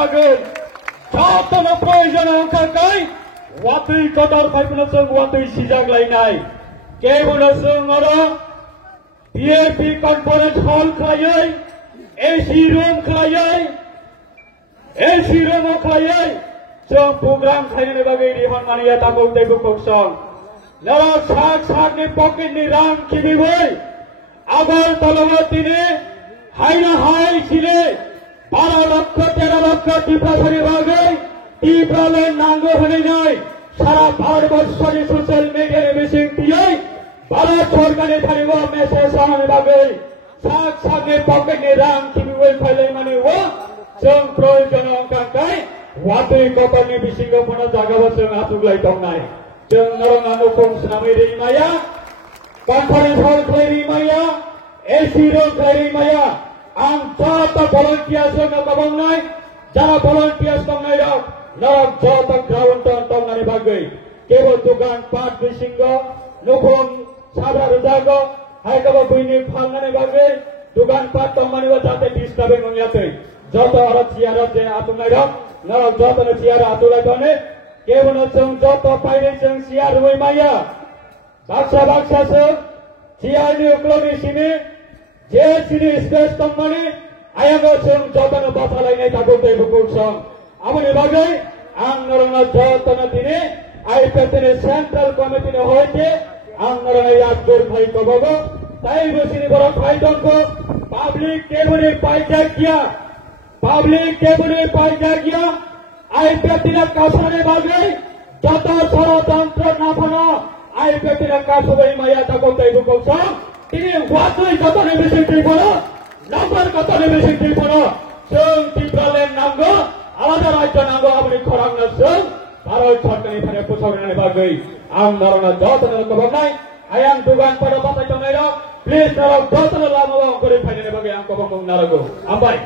bagai jatana proyojon angkakai watui kotor paipuna sung watui sijak lainai kebuna sung aro VIP conference hall khalayai AC room khalayai AC room khalayai sung program khainani bagai rihon mania tabuk tegu koksong nara sak ni pocket ni ram kimi boy agar talawati ni haina hai sile 12 লক্ষ 13 লক্ষ টিপ্রাসারি বাগাই টিপ্রালের নাঙ্গ হলে নাই সারা ভারতবর্ষের social মিডিয়ার missing দিয়ে ভারত সরকারের থানিব message আনে বাগাই সাকসাগে পকেটে রাং কিমি ওই ফাইলে মানে ও जों প্রয়োজন অঙ্কাকাই ওয়াতই কপালনি বিসিং ফোন জাগাবা जों আতুগলাই দংনাই जों নরঙ্গা নকং সামে রিমায়া কনফারেন্স হল রিমায়া এসি রুম রিমায়া ang jata volunteers na kabangnay jara volunteers bangnay raw narag jata ground tong nani bagay kebo dugan pat bisingo nukhong sabra rujago hai kabo buini phalnani bagay dugan pat tong mani jate disturbing ngyate jata ara chiara je atungai raw narag jata na chiara atulai tone kebo na chung jata paire chung siar roi maya baksa se chiar ni uklomi sini je sini space company ayago chung jotana bathalai nai tagote bukusong amani bagai ang narona jotana tine ai petene central committee ne hoite ang narona yakdur bhai kobogo tai bosini boro faidonko public kebune paijagya ai petina kasane bagai jota sorotantra napana ai petina kasobai maya tagote bukusong ini watui kotone mesin tripono number kotone mesin tripono sung tipralen nanggo alada rajya nanggo amani khorang na sung bharot sarkari thane pusarane bagai ang narona jotana kabangnai ayang dugan pada patai tongai ro please narok jotana lama kore phaine bagai ang kobong narago ambai